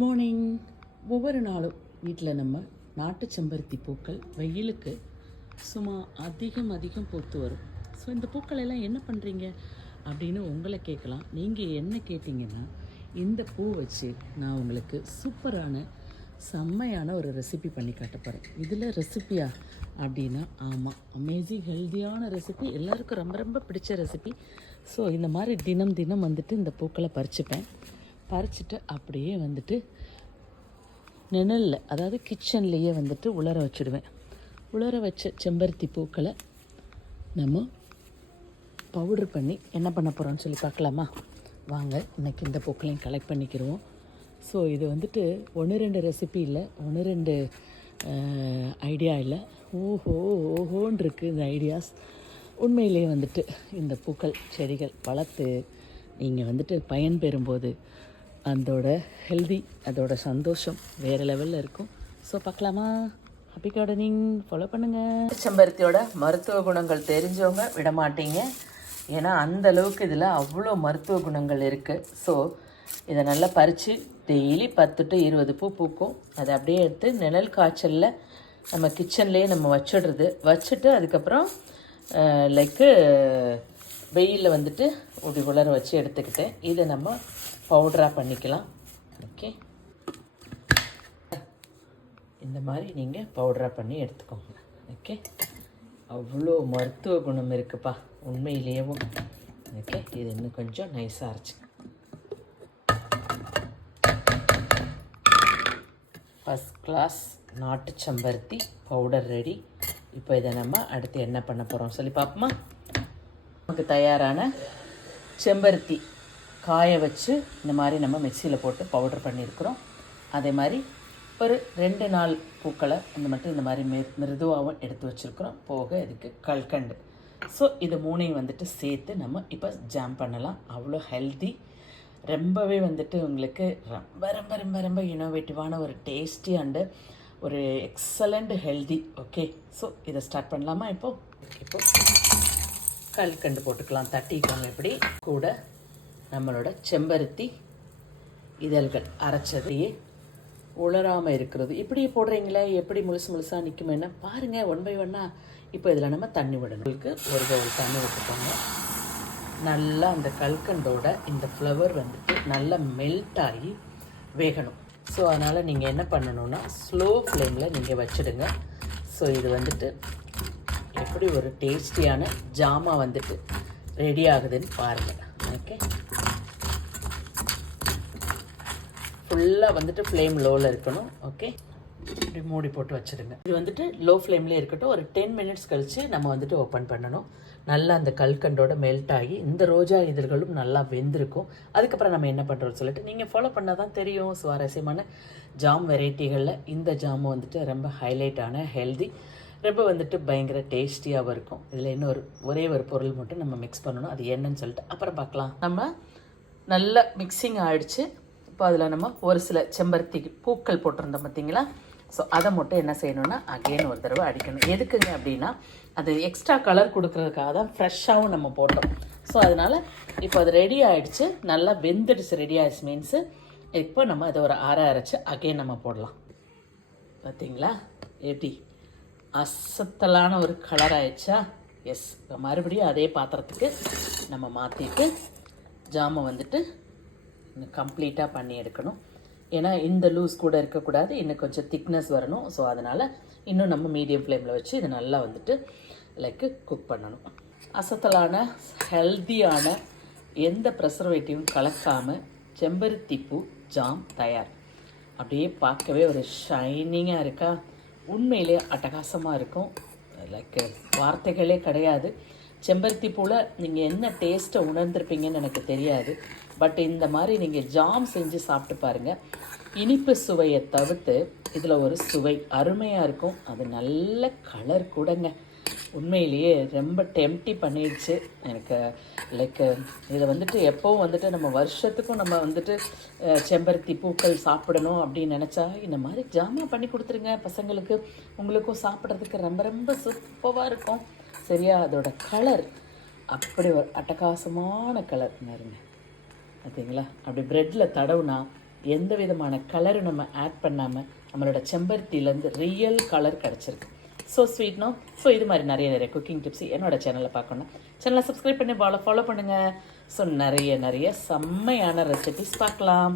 Morning. ஒவ்வொரு நாளும் வீட்டில் நம்ம நாட்டு செம்பருத்தி பூக்கள் வெயிலுக்கு சும்மா அதிகம் பூத்து வரும். ஸோ இந்த பூக்கள் எல்லாம் என்ன பண்ணுறீங்க அப்படின்னு உங்களை கேட்கலாம். நீங்கள் என்ன கேட்டிங்கன்னா, இந்த பூ வச்சு நான் உங்களுக்கு சூப்பரான செம்மையான ஒரு ரெசிபி பண்ணி காட்ட போகிறேன். இதில் ரெசிபியா அப்படின்னா ஆமாம், அமேசிங் ஹெல்த்தியான ரெசிபி, எல்லாருக்கும் ரொம்ப பிடிச்ச ரெசிபி. ஸோ இந்த மாதிரி தினம் வந்துட்டு இந்த பூக்களை பறிச்சுட்டு அப்படியே வந்துட்டு நிழலில், அதாவது கிச்சன்லேயே வந்துட்டு உலர வச்சுடுவேன். உலர வச்ச செம்பருத்தி பூக்களை நம்ம பவுடர் பண்ணி என்ன பண்ண போகிறோம்னு சொல்லி பார்க்கலாமா? வாங்க, இன்றைக்கி இந்த பூக்களையும் கலெக்ட் பண்ணிக்கிடுவோம். ஸோ இது வந்துட்டு 1-2 ரெசிபி இல்லை, 1-2 ஐடியா இல்லை, ஓஹோன்னு இருக்குது இந்த ஐடியாஸ். உண்மையிலே வந்துட்டு இந்த பூக்கள் செடிகள் வளர்த்து நீங்கள் வந்துட்டு பயன்பெறும்போது அதோட ஹெல்தி, அதோட சந்தோஷம் வேறு லெவலில் இருக்கும். ஸோ பார்க்கலாமா? ஹாப்பி கார்டனிங் ஃபாலோ பண்ணுங்கள். செம்பருத்தியோட மருத்துவ குணங்கள் தெரிஞ்சவங்க விடமாட்டீங்க, ஏன்னா அந்த அளவுக்கு இதில் அவ்வளோ மருத்துவ குணங்கள் இருக்குது. ஸோ இதை நல்லா பறித்து டெய்லி 10 to 20 பூ பூக்கும். அதை அப்படியே எடுத்து நிழல் காய்ச்சலில் நம்ம கிச்சன்லேயே நம்ம வச்சுட்டு அதுக்கப்புறம் வெயிலில் வந்துட்டு இப்படி உலர வச்சு எடுத்துக்கிட்டேன். இதை நம்ம பவுடராக பண்ணிக்கலாம். ஓகே, இந்த மாதிரி நீங்கள் பவுடராக பண்ணி எடுத்துக்கோங்க. ஓகே, அவ்வளோ மருத்துவ குணம் இருக்குப்பா உண்மையிலேயும். ஓகே, இது இன்னும் கொஞ்சம் நைஸாக அரைச்சி ஃபஸ்ட் கிளாஸ் நாட்டு செம்பருத்தி பவுடர் ரெடி. இப்போ இதை நம்ம அடுத்து என்ன பண்ண போகிறோம் சொல்லி பார்ப்போமா? நமக்கு தயாரான செம்பருத்தி காய வச்சு இந்த மாதிரி நம்ம மிக்சியில் போட்டு பவுடர் பண்ணியிருக்கிறோம். அதே மாதிரி ஒரு 2-4 பூக்களை இந்த மாதிரி மிருதுவாகவும் எடுத்து வச்சுருக்குறோம். போக இதுக்கு கல்கண்டு. ஸோ இது 3ஐயும் வந்துட்டு சேர்த்து நம்ம இப்போ ஜாம் பண்ணலாம். அவ்வளோ ஹெல்தி, ரொம்பவே வந்துட்டு உங்களுக்கு ரொம்ப இனோவேட்டிவான ஒரு டேஸ்டி அண்டு ஒரு எக்ஸலண்ட் ஹெல்தி. ஓகே, ஸோ இதை ஸ்டார்ட் பண்ணலாமா? இப்போ கல்கண்டு போட்டுக்கலாம். தட்டிக்கோங்க. இப்படி கூட நம்மளோட செம்பருத்தி இதழ்கள் அரைச்சதையே உலராமல் இருக்கிறது. இப்படி போடுறீங்களே, எப்படி முழுசாக நிற்குமேன்னா பாருங்கள், 1 by 1. இப்போ இதில் நம்ம தண்ணி விடணும். உங்களுக்கு ஒரு பவுல் தண்ணி விட்டுக்கோங்க. நல்லா அந்த கல்கண்டோட இந்த ஃப்ளவர் வந்துட்டு நல்லா மெல்ட் ஆகி வேகணும். ஸோ அதனால் நீங்கள் என்ன பண்ணணுன்னா ஸ்லோ ஃப்ளேமில் நீங்கள் வச்சுடுங்க. ஸோ இது வந்துட்டு எப்படி ஒரு டேஸ்டியான ஜாமா வந்துட்டு ரெடி ஆகுதுன்னு பாருங்கள். ஓகே, ஃபுல்லாக வந்துட்டு ஃப்ளேம் லோவில் இருக்கணும். ஓகே, இப்படி மூடி போட்டு வச்சுடுங்க. இது வந்துட்டு லோ ஃப்ளேம்லேயே இருக்கட்டும். ஒரு 10 minutes கழித்து நம்ம வந்துட்டு ஓப்பன் பண்ணணும். நல்லா அந்த கல்கண்டோட மெல்ட் ஆகி இந்த ரோஜா இதழ்களும் நல்லா வெந்திருக்கும். அதுக்கப்புறம் நம்ம என்ன பண்ணுறோம்னு சொல்லிட்டு நீங்கள் ஃபாலோ பண்ணால் தான் தெரியும். சுவாரஸ்யமான ஜாம் வெரைட்டிகளில் இந்த ஜாம் வந்துட்டு ரொம்ப ஹைலைட்டான ஹெல்தி, ரொம்ப வந்துட்டு பயங்கர டேஸ்டியாகவும் இருக்கும். இதில் இன்னொரு ஒரே ஒரு பொருள் மட்டும் நம்ம மிக்ஸ் பண்ணணும். அது என்னன்னு சொல்லிட்டு அப்புறம் பார்க்கலாம். நம்ம நல்லா மிக்சிங் ஆகிடுச்சு. இப்போ அதில் நம்ம ஒரு சில செம்பருத்தி பூக்கள் போட்டிருந்தோம் பார்த்தீங்களா? ஸோ அதை மட்டும் என்ன செய்யணும்னா அகெயின் ஒரு தடவை அடிக்கணும். எதுக்குங்க அப்படின்னா அது எக்ஸ்ட்ரா கலர் கொடுக்கறதுக்காக தான் ஃப்ரெஷ்ஷாகவும் நம்ம போட்டோம். ஸோ அதனால் இப்போ அது ரெடி ஆகிடுச்சு, நல்லா வெந்துடுச்சு. ரெடி ஆகிடுச்சு மீன்ஸு இப்போ நம்ம அதை ஒரு அரைச்சு அகெயின் நம்ம போடலாம். பார்த்தீங்களா எப்படி அசத்தலான ஒரு கலர் ஆயிடுச்சா? எஸ். இப்போ மறுபடியும் அதே பாத்திரத்துக்கு நம்ம மாற்றிட்டு ஜாமை வந்துட்டு கம்ப்ளீட்டாக பண்ணி எடுக்கணும். ஏன்னா இந்த லூஸ் கூட இருக்கக்கூடாது, இன்னும் கொஞ்சம் திக்னஸ் வரணும். ஸோ அதனால் இன்னும் நம்ம மீடியம் ஃப்ளேமில் வச்சு இதை நல்லா வந்துட்டு குக் பண்ணணும். அசத்தலான ஹெல்த்தியான எந்த ப்ரெசர்வேட்டிவும் கலக்காமல் செம்பருத்தி பூ ஜாம் தயார். அப்படியே பார்க்கவே ஒரு ஷைனிங்காக இருக்கா? உண்மையிலே அட்டகாசமாக இருக்கும். வார்த்தைகளே கிடையாது. செம்பருத்தி பூவில் நீங்கள் என்ன டேஸ்ட்டை உணர்ந்திருப்பீங்கன்னு எனக்கு தெரியாது. பட் இந்த மாதிரி நீங்கள் ஜாம் செஞ்சு சாப்பிட்டு பாருங்கள். இனிப்பு சுவையை தவிர்த்து இதில் ஒரு சுவை அருமையாக இருக்கும். அது நல்ல கலர் கூடங்க. உண்மையிலேயே ரொம்ப டெம்ப்டி பண்ணிடுச்சு எனக்கு. இதை வந்துட்டு எப்போவும் வந்துட்டு நம்ம வருஷத்துக்கும் நம்ம வந்துட்டு செம்பருத்தி பூக்கள் சாப்பிடணும் அப்படின்னு நினச்சா இந்த மாதிரி ஜாமா பண்ணி கொடுத்துருங்க பசங்களுக்கு. உங்களுக்கும் சாப்பிட்றதுக்கு ரொம்ப சூப்பராக இருக்கும். சரியா? அதோட கலர் அப்படி ஒரு அட்டகாசமான கலர் இருங்க. பார்த்தீங்களா? அப்படி ப்ரெட்டில் தடவுனா எந்த விதமான கலரும் நம்ம ஆட் பண்ணாமல் நம்மளோட செம்பருத்திலேருந்து ரியல் கலர் கிடச்சிருக்கு. ஸோ ஸ்வீட்னோ. ஸோ இது மாதிரி நிறைய குக்கிங் டிப்ஸ் என்னோட சேனலில் பார்க்கணும். சேனலை சப்ஸ்கிரைப் பண்ணி ஃபாலோ பண்ணுங்கள். ஸோ நிறைய செம்மையான ரெசிபிஸ் பார்க்கலாம்.